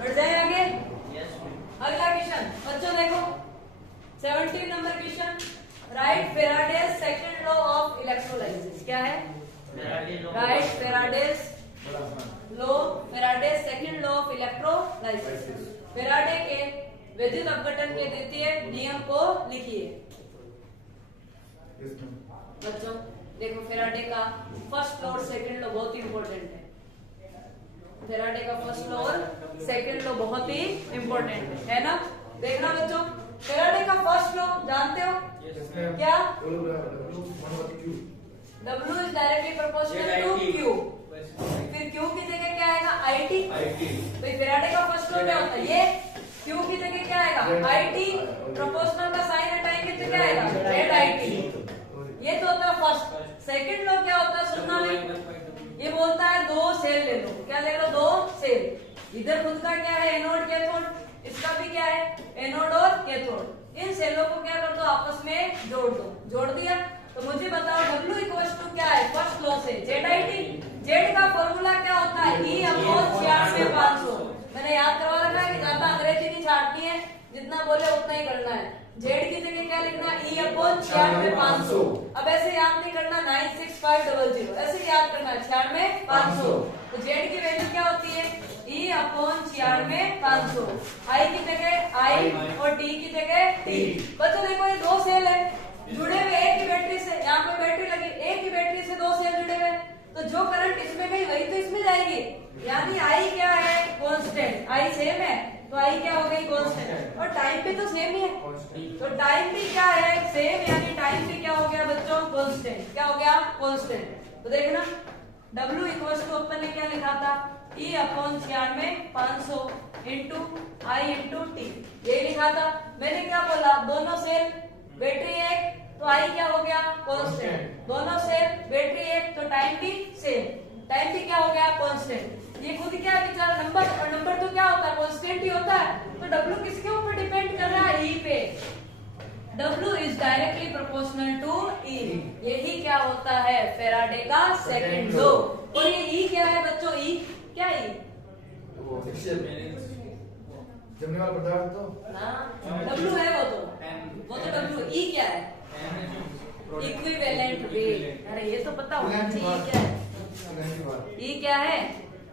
बढ़ जाए आगे। अगला क्वेश्चन बच्चों देखो 17 number question, right Faraday's second law of electrolysis. क्या है? Right Faraday's law, Faraday's second law of electrolysis. Faraday के विद्युत अपघटन के द्वितीय नियम को लिखिए। बच्चों देखो फेराडे का फर्स्ट लॉ और सेकंड लॉ बहुत ही इंपॉर्टेंट है। फेराडे का फर्स्ट लॉ और सेकंड लॉ बहुत ही इंपॉर्टेंट है ना। देखना बच्चों, फेराडे का फर्स्ट लॉ जानते हो? क्या? W is directly proportional to Q। फिर Q की जगह क्या आएगा? IT। तो फेराडे का फर्स्ट लॉ क्या होता है? ये Q की जगह क्या आएगा? IT। प्रोपोर्शनल का साइन हटाएंगे तो क्या आएगा? ZIT। ये तो होता है फर्स्ट। सेकंड लॉ क्या होता है सुनना में, ये बोलता है दो सेल ले लो। क्या ले लो? दो सेल। इधर खुद का क्या है? Anode cathode. इसका भी क्या है? एनोड और कैथोड। इन सेलों को क्या कर दो? आपस में जोड़ दो। जोड़ दिया तो मुझे बताओ W इक्वल्स टू क्या है फर्स्ट लॉ से? ZIT। जेड का फॉर्मूला क्या होता है? E upon 96/500। मैंने याद करवा रखा है कि ज्यादा अंग्रेजी नहीं छाटनी है, जितना बोले उतना ही करना है। जेड की जगह क्या लिखना? E upon 96/500। अब ऐसे याद नहीं करना 96500, ऐसे याद करना 96/500। तो जेड की वैल्यू क्या होती है? E upon 96/500। आई की जगह आई और टी की जगह टी। बच्चों देखो ये दो सेल है जुड़े हुए एक ही बैटरी से, यहाँ पे बैटरी लगी, एक ही बैटरी से दो सेल जुड़े हुए, तो जो करंट इसमें गई वही तो इसमें जाएगी। यानी आई क्या है? कांस्टेंट। आई सेम है तो आई क्या हो गई? कांस्टेंट। और टाइम भी तो सेम ही है, तो टाइम भी क्या है? सेम। यानी टाइम भी क्या हो गया बच्चों? कांस्टेंट। क्या हो गया? कांस्टेंट। तो देखना W इक्वल्स टू अपन ने क्या लिखा था? E अपॉन 96/500 इंटू आई इंटू टी, ये लिखा था। मैंने क्या बोला? दोनों सेल बैटरी एक तो आई क्या हो गया? कांस्टेंट। दोनों सेल बैटरी एक तो टाइम भी सेम। टाइम भी क्या हो गया? कांस्टेंट। ये खुद क्या बेचारा नंबर, और नंबर तो क्या होता है? कांस्टेंट ही होता है। तो W किसके ऊपर डिपेंड कर रहा है? E पे। W is directly proportional to E। यही क्या होता है? फेराडे का सेकंड लॉ। और ये E क्या है बच्चों? E क्या है? जमने वाला पदार्थ तो ना W है वो तो W। E क्या है? Equivalent weight. अरे ये तो पता होना चाहिए क्या है। E क्या है?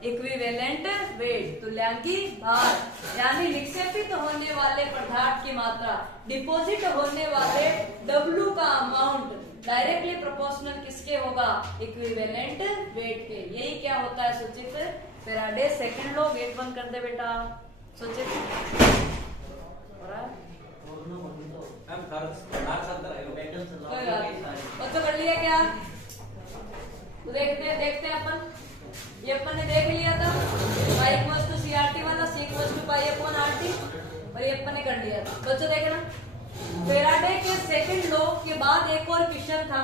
इक्विवेलेंट वेट, तुल्यांकी भार। यानी निक्षेपित होने वाले पदार्थ की मात्रा, डिपॉजिट होने वाले W का अमाउंट डायरेक्टली प्रोपोर्शनल किसके होगा? इक्विवेलेंट वेट के। यही क्या होता है सूचित? Faraday second law. गेट बंद कर दे बेटा सूचित। बच्चों कर लिया क्या? तो देखते हैं अपन। ये अपन ने देख लिया था पाई इक्वल्स टू CRT वाला, C equals to pi upon RT, और ये अपन ने कर लिया था। बच्चों देखना फेराडे के सेकंड लॉ के बाद एक और क्वेश्चन था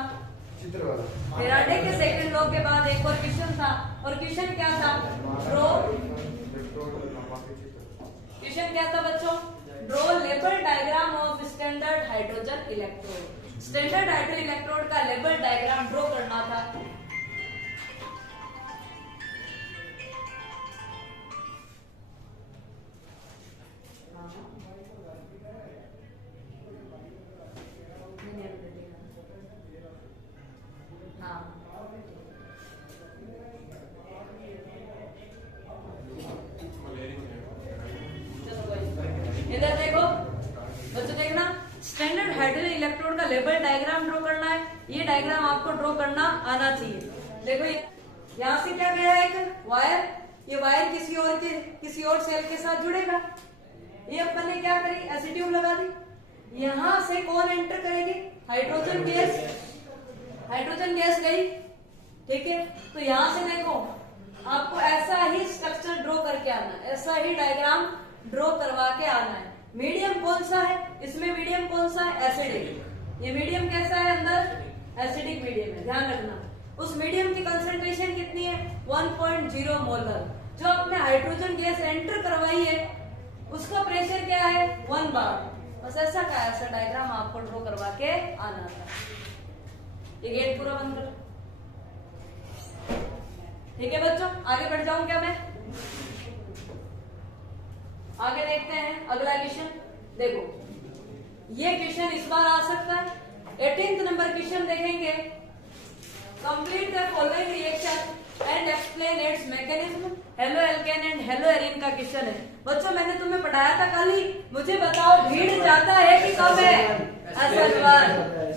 चित्र वाला। फेराडे के सेकंड लॉ के बाद एक और क्वेश्चन था, और क्वेश्चन क्या था? ड्रॉ। क्वेश्चन क्या था बच्चों? Draw label diagram of standard hydrogen electrode. Standard hydrogen electrode का लेबल डायग्राम ड्रॉ करना था। इधर देखो बच्चों, देखना स्टैंडर्ड हाइड्रोजन इलेक्ट्रोड का लेबल डायग्राम ड्रॉ करना है। ये डायग्राम आपको ड्रॉ करना आना चाहिए। देखो यहाँ से क्या गया? एक वायर। ये वायर किसी और सेल के साथ जुड़ेगा। ये अपन ने क्या करी? ऐसी ट्यूब लगा दी। यहाँ से कौन एंटर करेगी? Hydrogen gas. हाइड्रोजन गैस गई, ठीक है। तो यहाँ से देखो आपको ऐसा ही स्ट्रक्चर ड्रॉ करके आना है, ऐसा ही डायग्राम ड्रॉ करवा के आना है। मीडियम कौन सा है इसमें? मीडियम कौन सा है? एसिडिक। ये मीडियम कैसा है? अंदर एसिडिक मीडियम है, ध्यान रखना। उस मीडियम की कंसंट्रेशन कितनी है? 1.0 मोलर। जो आपने हाइड्रोजन गैस एंटर करवाई है उसका प्रेशर क्या है? 1 बार। बस ऐसा का ऐसा डायग्राम आपको ड्रॉ करवा के आना था। ये गेट पूरा बंद कर। ठीक है बच्चों, आगे बढ़ जाऊं क्या मैं? आगे देखते हैं अगला क्वेश्चन। देखो ये क्वेश्चन इस बार आ सकता है। 18th नंबर क्वेश्चन देखेंगे। Complete the following reaction and explain it's mechanism. Halo alkane and hello Erin का क्वेश्चन है। बच्चों मैंने तुम्हें पढ़ाया था कल ही। मुझे बताओ भीड़ ज्यादा है कि कम है? SN1।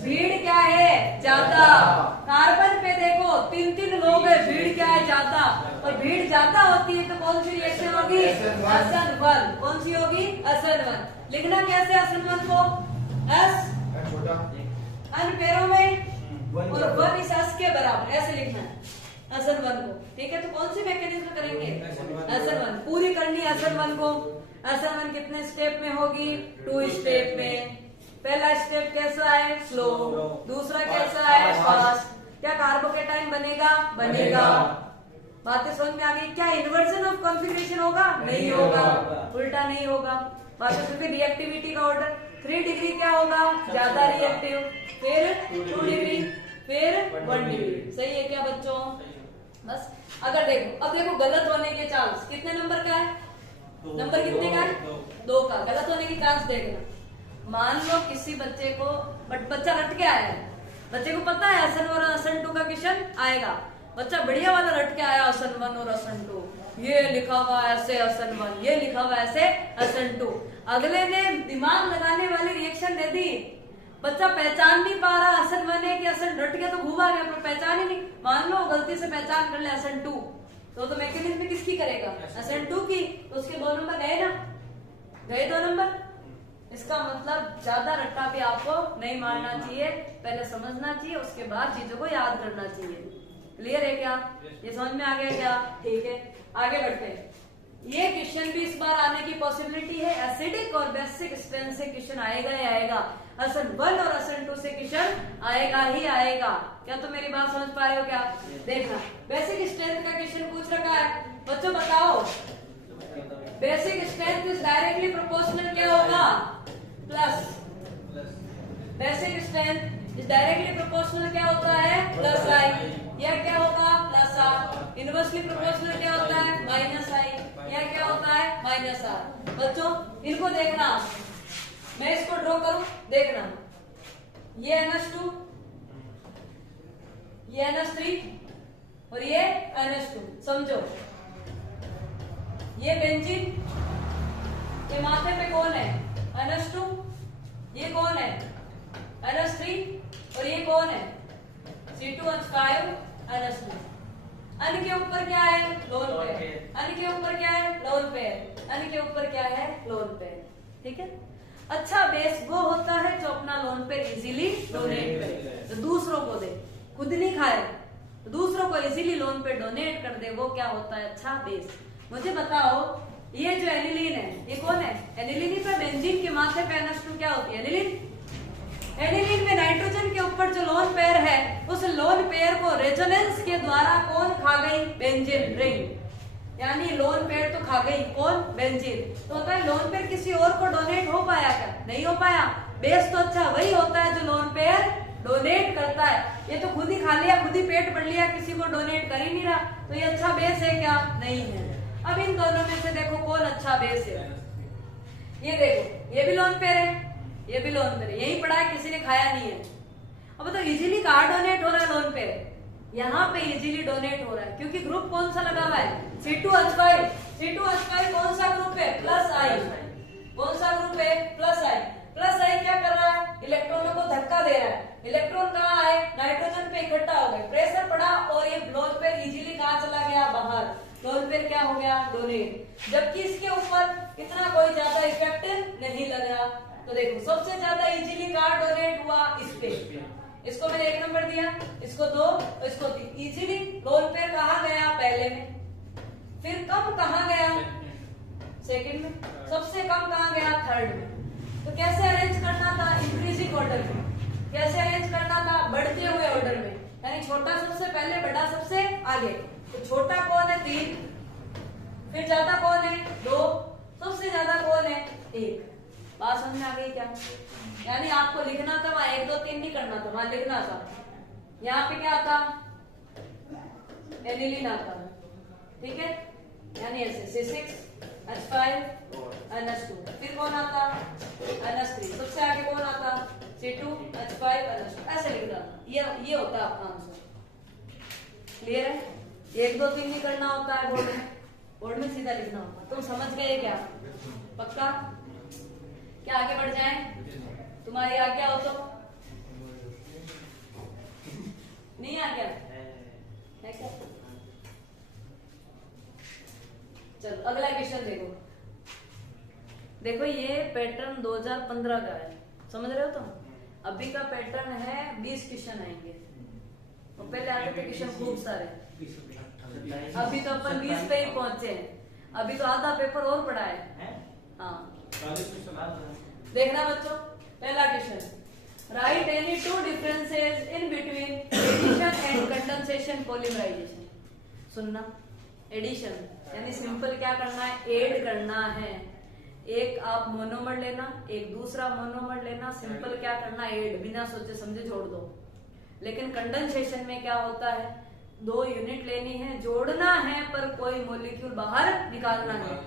भीड़ क्या है? ज्यादा। कार्बन पे देखो 3 लोग है, भीड़ क्या है? ज्यादा। और भीड़ ज्यादा होती है तो कौन सी रिएक्शन होगी? SN1। कौन सी होगी? SN1। लिखना कैसे SN1 को? S छोटा अन पैरों में और 1 इस S के बराबर, ऐसे लिखना है SN1 को। ठीक है, तो कौन सी मैकेनिज्म करेंगे? SN1 पूरी करनी है। SN1 को SN1 कितने स्टेप में होगी? 2 स्टेप में। पहला स्टेप कैसा है? स्लो। दूसरा कैसा है? फास्ट। क्या कार्बोकेटाइन बनेगा? बनेगा। बातें समझ में आ गई? क्या इन्वर्जन ऑफ कॉन्फिगरेशन होगा? नहीं होगा, उल्टा नहीं होगा। बातें फिर रिएक्टिविटी का ऑर्डर 3 डिग्री क्या होगा? ज्यादा रिएक्टिव, फिर 2 डिग्री, फिर 1 डिग्री। सही है क्या बच्चों? बस अगर देखो, अब देखो गलत होने के चांस कितने नंबर का है? नंबर कितने का है? 2 का। गलत होने की चांस देखना। मान लो किसी बच्चे को, बट बच्चा रट के आया है, बच्चे को पता है SN1 और SN2 का क्वेश्चन आएगा। बच्चा बढ़िया वाला रट के आया SN1 और SN2, ये लिखा हुआ ऐसे SN1, ये लिखा हुआ ऐसे SN2। अगले ने दिमाग लगाने वाली रिएक्शन दे दी। बच्चा पहचान नहीं पा रहा SN1 है कि SN, रट के तो घूमा गया पर पहचान ही नहीं। मान लो गलती से पहचान कर ले SN2, तो मैकेनिज्म किसकी करेगा? SN2 की। तो उसके 2 नंबर गए ना? गए 2 नंबर। इसका मतलब ज्यादा रट्टा भी आपको नहीं मारना चाहिए, पहले समझना चाहिए, उसके बाद चीजों को याद करना चाहिए। क्लियर है क्या? ये समझ में आ गया क्या? ठीक है, आगे बढ़ते हैं। ये क्वेश्चन भी इस बार आने की पॉसिबिलिटी है। एसिडिक और बेसिक स्ट्रेंथ से क्वेश्चन आएगा ही आएगा। SN1 और SN2 से क्वेश्चन आएगा ही आएगा। क्या तुम मेरी बात समझ पा रहे हो क्या? देखना, बेसिक स्ट्रेंथ का क्वेश्चन पूछ रखा है। बच्चों बताओ, basic strength is directly proportional क्या होगा? Plus. Basic strength is directly proportional क्या होता है? प्लस आई। यह क्या होगा? Plus are. इनवर्सली प्रोपोर्शनल क्या होता है? Minus I. यह क्या होता है? Minus R. बच्चों इनको देखना, मैं इसको ड्रॉ करूं, देखना, ये NH2, ये NH3 और ये NH2। समझो, ये बेंजीन के माथे पे कौन है? NH2। ये कौन है? NH3। और ये कौन है? C2H5 NH2। अन के ऊपर क्या है? Lone pair. अन के ऊपर क्या है? Lone pair. अन के ऊपर क्या है? Lone pair. ठीक है। अच्छा बेस वो होता है जो अपना लोन पेयर इजीली डोनेट करे, तो दूसरों को दे, खुद नहीं खाए, तो दूसरों को इजीली लोन पेयर डोनेट कर दे, वो क्या होता है? अच्छा बेस। मुझे बताओ, ये जो एनिलीन है ये कौन है? एनिलीन पे बेंजीन के माथे पे NH2 क्या होती है? एनिलीन। एनिलीन में नाइट्रोजन के ऊपर जो लोन पेयर है, उस लोन पेयर को रेजोनेंस के द्वारा कौन खा गई? Benzene ring. यानी लोन पेयर तो खा गई कौन? बेंजीन। तो होता है लोन पेयर किसी और को डोनेट हो पाया क्या? नहीं हो पाया। बेस तो अच्छा वही होता है जो लोन पेयर डोनेट करता है। ये तो खुद ही खा लिया, खुद ही पेट भर लिया, किसी को डोनेट कर ही नहीं रहा, तो ये अच्छा बेस है क्या? नहीं है। अब इन दोनों में से देखो कौन अच्छा बेस है। ये देखो, ये भी लोन पेयर है, ये भी लोन पेयर है, यही पढ़ा है, किसी ने खाया नहीं है। अब तो इजीली कहाँ डोनेट हो रहा है लोन पेयर? यहाँ पे इजीली डोनेट हो रहा है, क्योंकि ग्रुप कौन सा लगा हुआ है? C2H5। C2H5 कौन सा ग्रुप है? प्लस आई। कौन सा ग्रुप है? प्लस आई। प्लस आई क्या कर रहा है? इलेक्ट्रॉनों को धक्का दे रहा है। इलेक्ट्रॉन कहाँ आए? नाइट्रोजन पे इकट्ठा हो गए, प्रेशर पड़ा और ये लोन पेयर इजीली कहाँ चला गया? बाहर। लोन पेयर क्या हो गया? डोनेट। जबकि इसके ऊपर इतना कोई ज्यादा इफेक्ट नहीं लग रहा। तो देखो सबसे ज्यादा इजीली कहाँ डोनेट हुआ? इस पे। इसको मैंने 1 नंबर दिया, इसको 2, इसको 3। इजीली लोन पेयर कहाँ गया? पहले में। फिर कम कहाँ गया? सेकंड में। सबसे कम कहाँ गया? थर्ड में। तो कैसे अरेंज करना था? इंक्रीजिंग ऑर्डर में। कैसे अरेंज करना था? बढ़ते हुए ऑर्डर में, यानी छोटा सबसे पहले, बड़ा सबसे आगे। तो छोटा कौन है? 3। फिर ज्यादा कौन है? 2। सबसे ज्यादा कौन है? 1। बात समझ में आ गई क्या? यानी आपको लिखना था वहां 1 2 3 नहीं करना था, वहां लिखना था। यहाँ पे क्या आता? एनिलीन आता। ठीक है, यानी ऐसे C6H5 NH2, फिर कौन आता NH3, सबसे आगे कौन आता C2H5 NH2, ऐसे लिख डालना। ये होता है आपका आंसर। क्लियर है? 1 2 3 नहीं करना होता है बोर्ड में, बोर्ड में सीधा लिखना होता है। तुम समझ गए क्या? पक्का? क्या आगे बढ़ जाएं? तुम्हारी आज्ञा हो तो? नहीं आज्ञा है क्या? चलो अगला क्वेश्चन देखो। देखो ये पैटर्न 2015 का है, समझ रहे हो तुम? अभी का पैटर्न है 20 क्वेश्चन आएंगे, और पहले आते थे क्वेश्चन खूब सारे। अभी तो अपन 20 पे ही पहुंचे हैं, अभी तो आधा पेपर और पड़ा है। हाँ देखना बच्चों, पहला question, write any 2 differences in between addition and condensation polymerization. सुनना, एडिशन यानी सिंपल क्या करना है, ऐड करना है। एक आप मोनोमर लेना, एक दूसरा मोनोमर लेना, सिंपल क्या करना, ऐड, बिना सोचे समझे जोड़ दो। लेकिन कंडेंसेशन में क्या होता है, 2 यूनिट लेनी है, जोड़ना है, पर कोई मॉलिक्यूल बाहर निकालना है।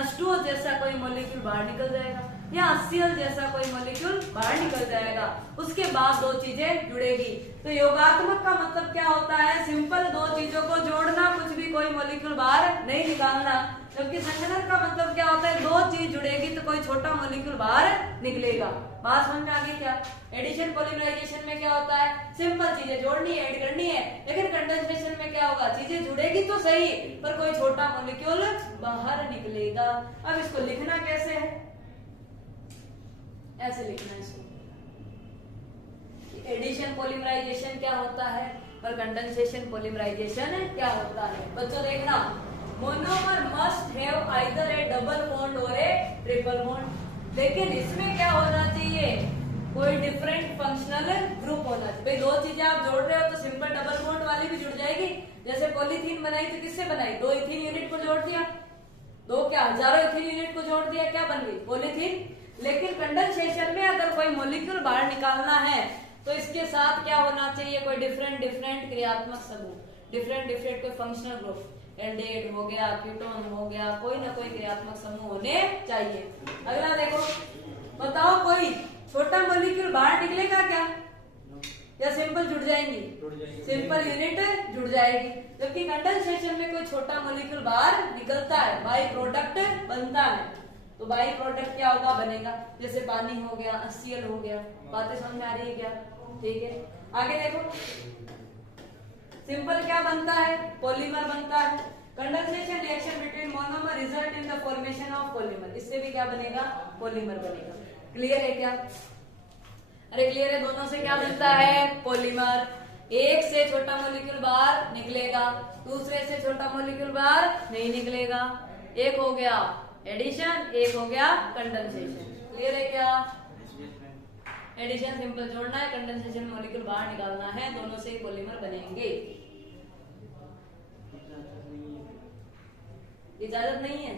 H2O जैसा कोई मॉलिक्यूल बाहर निकल जाएगा, या HCl जैसा कोई मॉलिक्यूल बाहर निकल जाएगा, उसके बाद 2 चीजें जुड़ेगी। तो योगात्मक का मतलब क्या होता है, सिंपल 2 चीजों को जोड़ना, कुछ भी कोई मॉलिक्यूल बाहर नहीं निकालना। जबकि संघनन का मतलब क्या होता है, 2 चीज जुड़ेगी तो कोई छोटा मॉलिक्यूल बाहर निकलेगा। बात समझ में आ गई क्या? एडिशन पॉलीमराइजेशन में क्या होता है, सिंपल चीजें जोड़नी है, ऐड करनी है। लेकिन कंडेंसेशन में क्या होगा, चीजें जुड़ेगी तो सही, पर कोई छोटा मॉलिक्यूल बाहर निकलेगा। अब इसको लिखना कैसे है, ऐसे लिखना है इसको। एडिशन पॉलीमराइजेशन क्या होता है और कंडेंसेशन पॉलीमराइजेशन क्या होता है। बच्चों देखना, monomer must have either A double bond और ए ट्रिपल बॉन्ड। लेकिन इसमें क्या होना चाहिए, कोई डिफरेंट फंक्शनल ग्रुप होना चाहिए। भाई 2 चीजें आप जोड़ रहे हो तो सिंपल डबल बॉन्ड वाली भी जुड़ जाएगी। जैसे पॉलीथीन बनाई तो किससे बनाई, 2 इथीन यूनिट को जोड़ दिया, 2 क्या हजारों इथीन यूनिट को जोड़ दिया, क्या बन गई, पॉलीथीन। लेकिन कंडेंसेशन में अगर कोई मॉलिक्यूल बाहर निकालना है तो इसके साथ क्या होना चाहिए, कोई डिफरेंट क्रियात्मक समूह, डिफरेंट कोई फंक्शनल ग्रुप, एल्डेहाइड हो गया, कीटोन हो गया, कोई ना कोई क्रियात्मक समूह होने चाहिए। अगला देखो, बताओ कोई छोटा मॉलिक्यूल बाहर निकलेगा क्या, या सिंपल जुड़ जाएंगी, सिंपल यूनिट जुड़ जाएगी। जबकि कंडेंसेशन में कोई छोटा मॉलिक्यूल बाहर निकलता है, बाई प्रोडक्ट बनता है। तो बाई प्रोडक्ट क्या होगा, बनेगा, जैसे पानी हो गया, HCl हो गया। बातें समझ में आ रही है क्या? ठीक है, आगे देखो, सिंपल क्या बनता है, पॉलीमर बनता है। Condensation reaction between monomer result in the formation of polymer, इससे भी क्या बनेगा, पॉलीमर बनेगा। क्लियर है क्या? अरे क्लियर है, दोनों से क्या बनता है, पॉलीमर। एक से छोटा मॉलिक्यूल बाहर निकलेगा, दूसरे से छोटा मॉलिक्यूल बाहर नहीं निकलेगा। एक हो गया एडिशन, एक हो गया कंडेंसेशन। क्लियर है क्या? एडिशन सिंपल जोड़ना है, कंडेंसेशन मॉलिक्यूल बाहर निकालना है, दोनों से पॉलीमर बनेंगे। इजाजत नहीं है,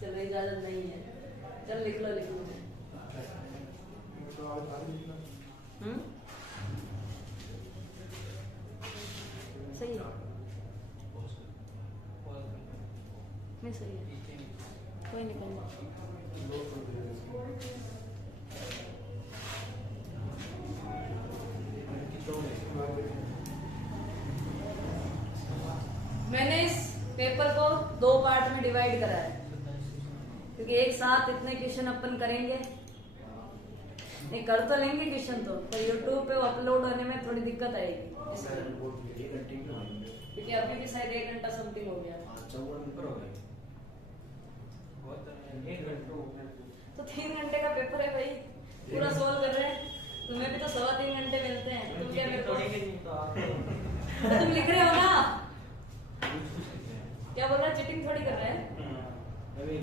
चलो इजाजत नहीं है, चल लिख लो सही है, नहीं सही है, कोई निकलना। मैंने इस पेपर को 2 पार्ट में डिवाइड करा है, क्योंकि एक साथ इतने क्वेश्चन अपन करेंगे नहीं, कर तो लेंगे क्वेश्चन तो, पर यूट्यूब पे अपलोड होने में थोड़ी दिक्कत आएगी, क्योंकि अभी भी शायद 1 घंटा समथिंग हो गया। तो 3 घंटे का पेपर है भाई, पूरा सोल्व कर रहे हैं। तुम्हें भी तो 3.25 घंटे मिलते हैं, तुम क्या तुम लिख रहे हो ना, क्या बोल रहा है, चीटिंग थोड़ी कर रहे हैं।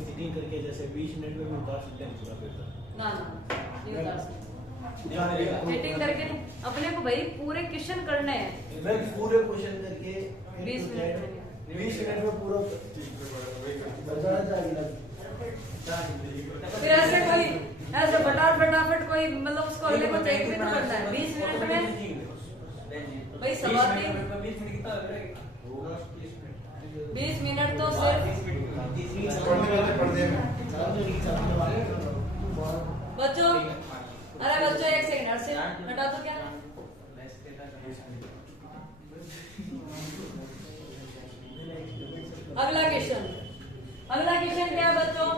चीटिंग करके जैसे 20 मिनट में भी उतार सकते हैं पूरा पेपर, ना नहीं उतार सकते, चीटिंग करके नहीं, अपने को भाई पूरे क्वेश्चन करने हैं। मैं पूरे क्वेश्चन करके 20 मिनट में पूरा फिर ऐसे कोई ऐसे फटाफट कोई मतलब उसको अगले को चेक भी तो करना है 20 मिनट में भाई, 20 मिनट तो सिर्फ बच्चों, अरे बच्चों एक सेकंड, हर्षित हटा दो क्या। अगला क्वेश्चन क्या है बच्चों?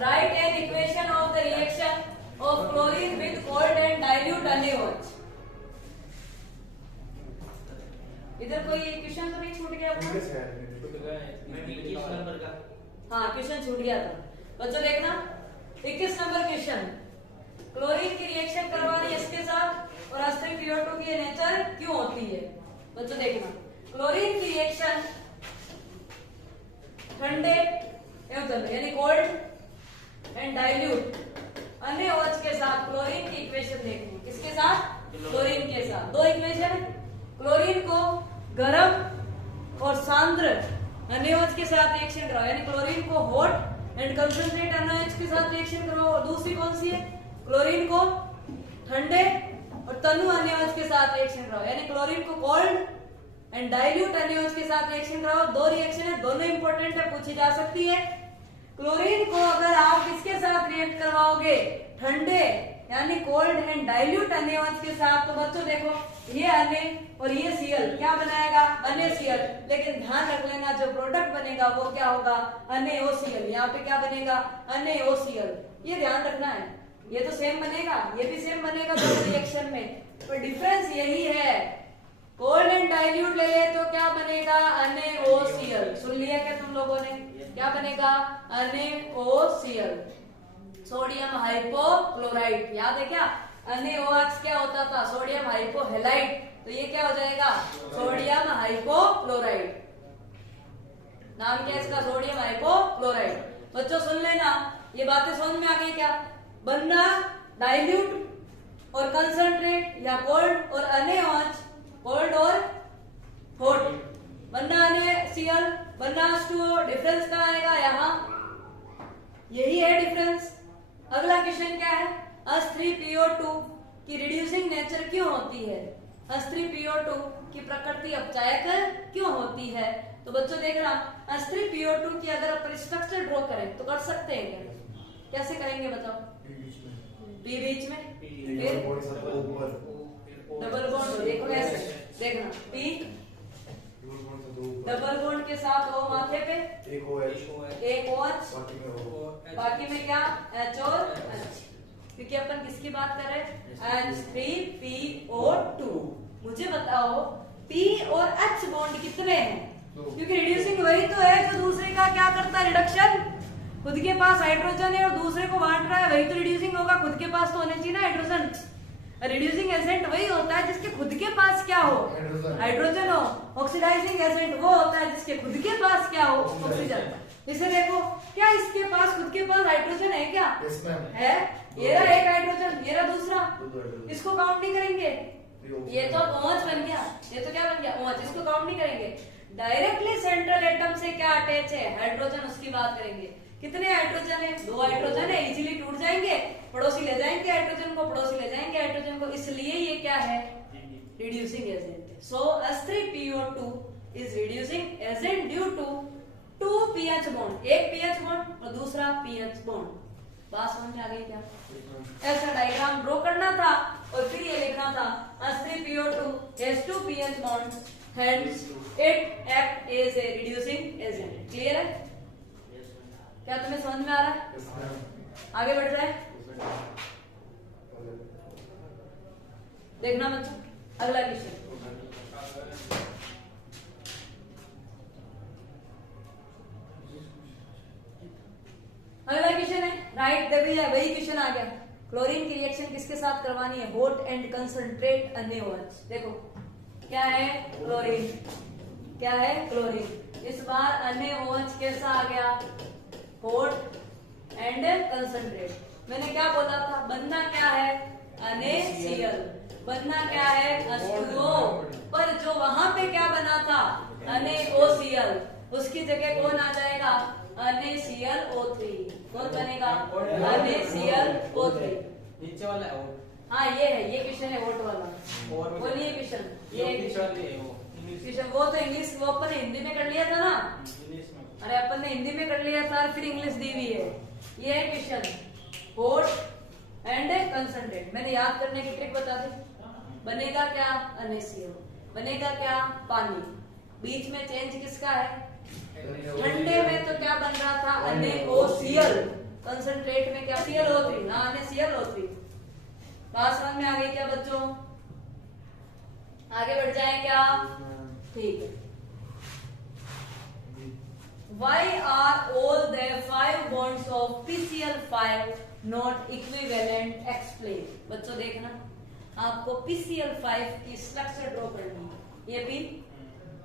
Right an equation of the reaction of chlorine with cold and dilute NaOH। इधर कोई क्वेश्चन तो नहीं छूट गया अपना? हाँ, क्वेश्चन छूट गया था बच्चों। देखना 21 नंबर क्वेश्चन, क्लोरीन की रिएक्शन करवानी इसके साथ और H3PO2 की नेचर क्यों होती है? बच्चों देखना, क्लोरीन की रिएक्शन ठंडे यानी कोल्ड एंड डाइल्यूट NaOH के साथ क्लोरीन की इक्वेशन देखनी। किसके साथ? क्लोरीन के साथ। दो इक्वेशन, क्लोरीन को गर्म और सांद्र NaOH के साथ रिएक्शन कराओ, यानी क्लोरीन को हॉट एंड कंसंट्रेट NaOH के साथ रिएक्शन कराओ। और दूसरी कौन सी है? क्लोरीन को ठंडे और तनु NaOH के साथ रिएक्शन कराओ, यानी क्लोरीन को कोल्ड एंड डाइल्यूट NaOH के साथ रिएक्शन कराओ। दो रिएक्शन है, दोनों इंपॉर्टेंट है, पूछी जा सकती है। क्लोरीन को अगर आप किसके साथ रिएक्ट करवाओगे? ठंडे यानी कोल्ड एंड डाइल्यूट NaOH के साथ, तो बच्चों देखो ये Na और ये Cl क्या बनाएगा? NaCl। लेकिन ध्यान रख लेना जो प्रोडक्ट बनेगा वो क्या होगा? NaOCl। यहाँ पे क्या बनेगा? NaOCl। ये ध्यान रखना है, ये तो सेम बनेगा, ये भी सेम बनेगा दोनों रिएक्शन में, पर डिफरेंस यही है। कोल्ड एंड डाइल्यूट ले ले तो क्या बनेगा? NaOCl। सुन लिया क्या तुम लोगों ने? क्या बनेगा? NaOCl, sodium hypochloride. याद है क्या? NaOH क्या होता था? Sodium hypohalide. तो ये क्या हो जाएगा? Sodium hypochloride. नाम क्या है इसका? Sodium hypochloride. बच्चों सुन लेना, ये बातें समझ में आ गई क्या? बनना डाइल्यूट और कंसंट्रेट या कोल्ड और NaOH, कोल्ड और हॉट, बनना NaCl, बनना H2O। डिफरेंस कहाँ आएगा? यहाँ, यही है डिफरेंस। अगला क्वेश्चन क्या है? H3PO2 की रिड्यूसिंग नेचर क्यों होती है? H3PO2 की प्रकृति अपचायक क्यों होती है? तो बच्चों देखना, H3PO2 की अगर अपन स्ट्रक्चर ड्रॉ करें तो कर सकते हैं क्या? कैसे करेंगे बताओ? P बीच में, फिर डबल बॉन्ड। देखो ऐसे, देखना P डबल बॉन्ड के साथ O माथे पे, एक OH, बाकी में क्या? H और H। क्योंकि अपन किसकी बात कर रहे हैं? H3PO2। मुझे बताओ P और H बॉन्ड कितने हैं? क्योंकि रिड्यूसिंग वही तो है जो दूसरे का क्या करता है? रिडक्शन। खुद के पास हाइड्रोजन है और दूसरे को बांट रहा है, वही तो रिड्यूसिंग होगा। खुद के पास तो होने चाहिए ना हाइड्रोजन। रिड्यूसिंग एजेंट वही होता है जिसके खुद के पास क्या हो? हाइड्रोजन हो। ऑक्सीडाइजिंग एजेंट वो होता है जिसके खुद के पास क्या हो? ऑक्सीजन। जैसे देखो, क्या इसके पास खुद के पास हाइड्रोजन है क्या? है। ये रहा एक हाइड्रोजन, ये रहा दूसरा। इसको काउंट नहीं करेंगे, ये तो OH बन गया, ये तो क्या बन गया? OH। इसको काउंट नहीं करेंगे। डायरेक्टली सेंट्रल एटम से क्या अटैच है? हाइड्रोजन। उसकी बात करेंगे। कितने हाइड्रोजन है? 2 हाइड्रोजन है, इजीली टूट जाएंगे। पड़ोसी ले जाएंगे हाइड्रोजन को, पड़ोसी ले जाएंगे हाइड्रोजन को, इसलिए ये क्या है? रिड्यूसिंग एजेंट है। So H3PO2 is reducing agent due to 2 pH bond, एक pH बॉन्ड और दूसरा pH बॉन्ड। बात समझ में आ गई क्या? ऐसा डायग्राम ड्रॉ करना था और फिर ये लिखना था H3PO2 has 2 pH bond, hence it act as a reducing agent। Clear है क्या? तुम्हें समझ में आ रहा है? आगे बढ़ जाए, देखना बच्चों अगला क्वेश्चन। अगला क्वेश्चन है राइट, देखिए वही क्वेश्चन आ गया। क्लोरीन की रिएक्शन किसके साथ करवानी है? Hot and concentrate NaOH। देखो क्या है? क्लोरीन। क्या है? क्लोरीन। इस बार NaOH कैसा आ गया? Hot and concentrate. मैंने क्या बोला था? बनना क्या है? NaCl। बनना क्या है? H2O। पर जो वहां पे क्या बना था? NaOCl। उसकी जगह कौन आ जाएगा? NaClO3। कौन बनेगा? NaClO3। नीचे वाला है हाँ ये है, ये क्वेश्चन है वोट वाला। बोलिए क्वेश्चन। ये क्वेश्चन वो तो इंग्लिश, वो अपन ने हिंदी में कर लिया था ना। अरे अपन ने हिंदी में कर लिया था, फिर इंग्लिश दी हुई है। ये है क्वेश्चन, हॉट एंड कंसंट्रेट। मैंने याद करने की ट्रिक बता दी। बनेगा क्या? NaCl। बनेगा क्या? पानी। बीच में चेंज किसका है? ठंडे में तो क्या बन रहा था? NaOCl। कंसंट्रेट में क्या ClO3? हाँ, NaClO3। बात समझ में आ गई क्या बच्चों? आगे बढ़ जाए क्या? ठीक है। Why are all the 5 bonds of PCl5 not equivalent? Explain। बच्चों देखना, आपको PCl5 की स्ट्रक्चर ड्रॉ करनी है। ये भी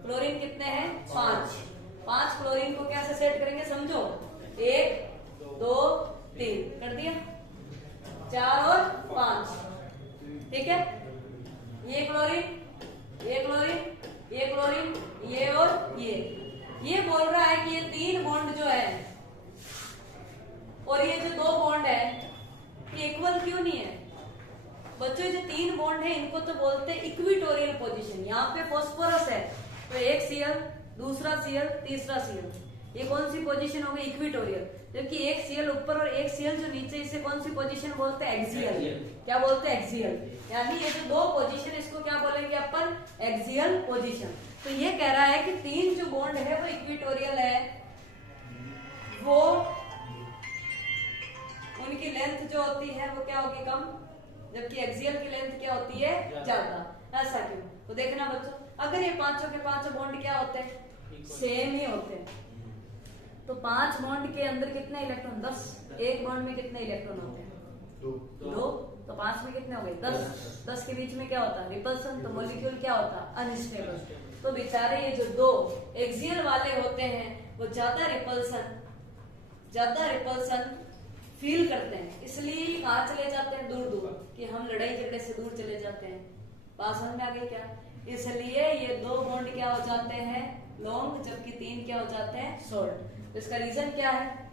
क्लोरीन कितने हैं? 5 क्लोरीन को कैसे सेट करेंगे समझो। 1 2 3 कर दिया, 4 और 5। ठीक है, ये क्लोरीन, ये क्लोरीन, ये क्लोरीन, ये और ये बोल रहा है कि ये 3 बॉन्ड जो है और ये जो 2 बॉन्ड है ये इक्वल क्यों नहीं है? बच्चों जो 3 बॉन्ड है इनको तो बोलते हैं इक्विटोरियल पोजीशन। यहाँ पे फास्फोरस है तो एक Cl, दूसरा Cl, तीसरा Cl, ये कौन सी पोजीशन हो गई? इक्विटोरियल। जबकि एक Cl ऊपर और एक Cl जो नीचे, इसे कौन सी पोजीशन बोलते हैं? एक्सियल। क्या बोलते हैं? एक्सियल। यानी ये जो 2 पोजीशन इसको क्या बोलेंगे अपन? Axial position. तो ये कह रहा है कि 3 जो बॉन्ड है वो इक्विटोरियल है, वो उनकी लेंथ जो होती है वो क्या होगी? कम, जबकि एक्सियल की लेंथ क्या होती है? ज्यादा। ऐसा क्यों? तो देखना बच्चों, अगर ये पांचों के पांचों बॉन्ड क्या होते हैं? सेम ही होते हैं, तो 5 बॉन्ड के अंदर कितने इलेक्ट्रॉन? 10। एक बॉन्ड में कितने इलेक्ट्रॉन होते हैं? 2। तो 5 में कितने हो गए? 10। 10 के बीच में क्या होता है? रिपल्सन। तो मॉलिक्यूल क्या होता है? अनस्टेबल। तो बेचारे ये जो 2 एक्सियल वाले होते हैं वो ज्यादा रिपल्सन फील करते हैं, इसलिए कहाँ चले जाते हैं? दूर दूर, कि हम लड़ाई झगड़े से दूर चले जाते हैं। बात समझ में आ गई क्या? इसलिए ये 2 बॉन्ड क्या हो जाते हैं? लॉन्ग, जबकि 3 क्या हो जाते हैं? शॉर्ट। तो इसका रीजन क्या है?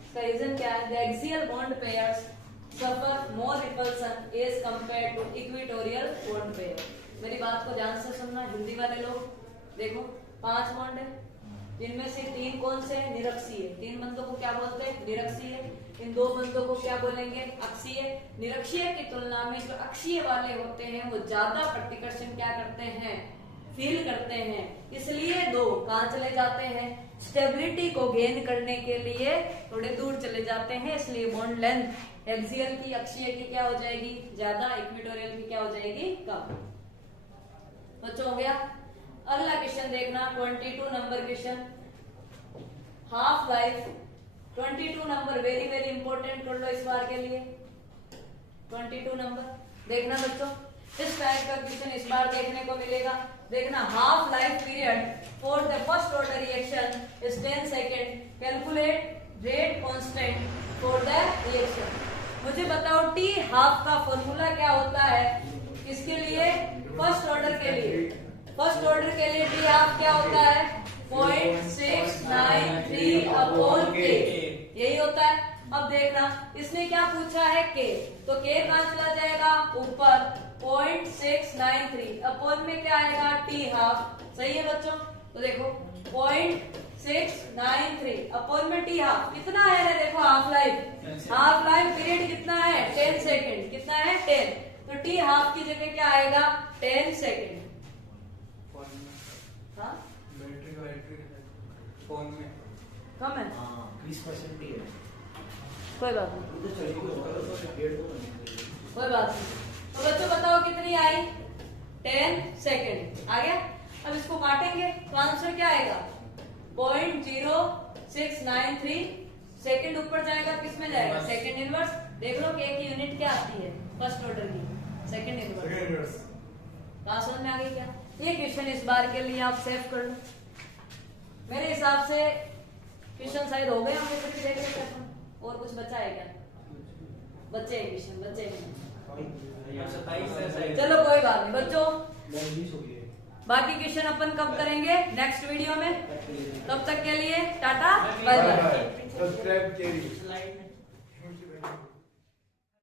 इसका रीजन क्या है? The axial bond pairs suffer more repulsion as compare to equatorial bond pair. मेरी बात को ध्यान से सुनना, हिंदी वाले लोग देखो, 5 बॉन्ड है, जिनमें से 3 कौन से हैं? निरक्षीय। 3 बंदों को क्या बोलते हैं? निरक्षीय। इन 2 बंदों को क्या बोलेंगे? अक्षीय। निरक्षीय की तुलना में जो अक्षीय वाले होते हैं वो ज्यादा प्रतिकर्षण क्या करते हैं? फील करते हैं, इसलिए 2 कहाँ चले जाते हैं? स्टेबिलिटी को गेन करने के लिए थोड़े दूर चले जाते हैं, इसलिए बॉन्ड लेंथ एक्सियल की, अक्षीय की क्या हो जाएगी? ज्यादा, इक्विटोरियल की क्या हो जाएगी? कम। बच्चों हो गया। अगला क्वेश्चन देखना, 22 number question, half life. 22 number very very important कर लो इस बार के लिए। 22 नंबर देखना बच्चों, इस टाइप का क्वेश्चन इस बार देखने को मिलेगा। देखना, half life period for the first order reaction is 10 second. Calculate rate constant for the reaction. मुझे बताओ T हाफ का फॉर्मूला क्या होता है? किसके लिए? फर्स्ट ऑर्डर के लिए। फर्स्ट ऑर्डर के लिए T हाफ क्या होता है? 0.693/K। यही होता है। अब देखना, इसने क्या पूछा है? K, तो K कहाँ चला जाएगा? ऊपर। 0.693 अपॉन में क्या आएगा? T half. सही है बच्चों? तो देखो 0.693 अपॉन में T हाफ कितना है? देखो हाफ लाइफ पीरियड कितना है? 10 सेकेंड। कितना है? 10। तो T हाफ की जगह क्या आएगा? 10 सेकेंड। हाँ, फोन में कम है, 20% ही है। कोई बात नहीं, कोई बात नहीं। तो बच्चों बताओ कितनी आई? 10 सेकेंड आ गया। अब इसको काटेंगे तो आंसर क्या आएगा? 0.0693 सेकेंड ऊपर जाएगा, किस में जाएगा? Second inverse. देख लो कि एक यूनिट क्या आती है फर्स्ट ऑर्डर की? Second inverse. बात समझ में आ गई क्या? ये क्वेश्चन इस बार के लिए आप सेव कर लो। मेरे हिसाब से क्वेश्चन शायद हो गए होंगे, फिर भी देख लेते हैं और कुछ बचा है क्या? बच्चे हैं क्वेश्चन, बच्चे हैं। चलो कोई बात नहीं बच्चों, बाकी क्वेश्चन अपन कब करेंगे? नेक्स्ट वीडियो में। तब तक के लिए टाटा, बाय बाय। सब्सक्राइब